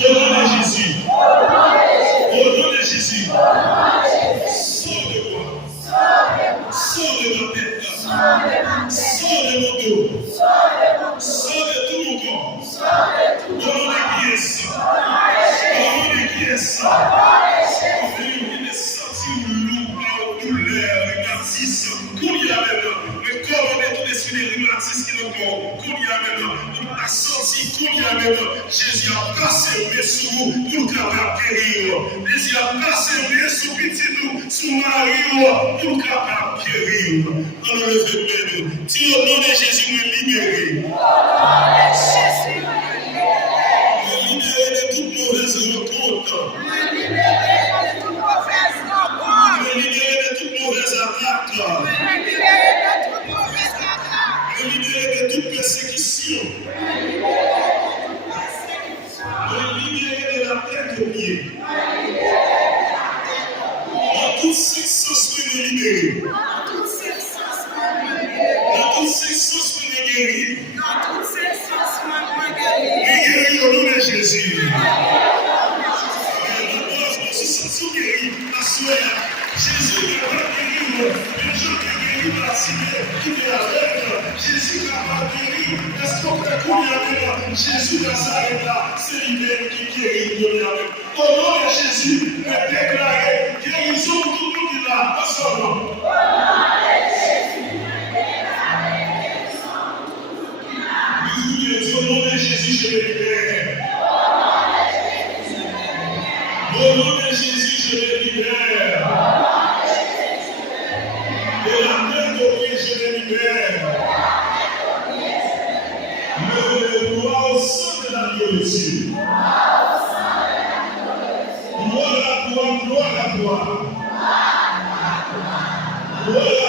Au nom de Jésus. Au nom de Jésus. Sors de moi. Sors de ma tête. Sors de mon dos. Sors de tout mon corps. Au nom de qui est ça? Au nom de qui est ça? Il est sorti lourd, douleur, rhumatisme. Qu'on y a maintenant. Le corps, on est tout dessus des rhumatismes qui nous corps. Qu'on y a maintenant. On a sorti, qu'on y a maintenant. Jésus a passé le nez sur vous pour le capable guérir. Jésus a passé le nez sur petit nous, sur Marie, pour le capable guérir. On le fait nous. Si au nom de Jésus, nous libéré. Libéré de toute mauvaise rencontre. Libéré de toute mauvaise attaque. Libéré de toute persécution. Libéré de la tête aux pieds. Dans toute sexe, nous libérés. Dans toute sexe, nous guéris. Guéris au nom de Jésus. Jésus n'est pas guéri, les gens qui guéris par qui est aveugle. Jésus n'a pas guéri, est-ce qu'on peut courir Jésus Nazareth là, c'est lui-même qui guérit de l'aveugle. Au nom de Jésus, le déclarer guérison pour tout le monde qui l'a, à son nom. Au nom de Jésus, je me libère. Au nom de Jésus, je me libère. De la tête aux pieds, je me libère. Le roi au sang de l'agneau de Dieu. Gloire à toi, gloire à toi. Gloire à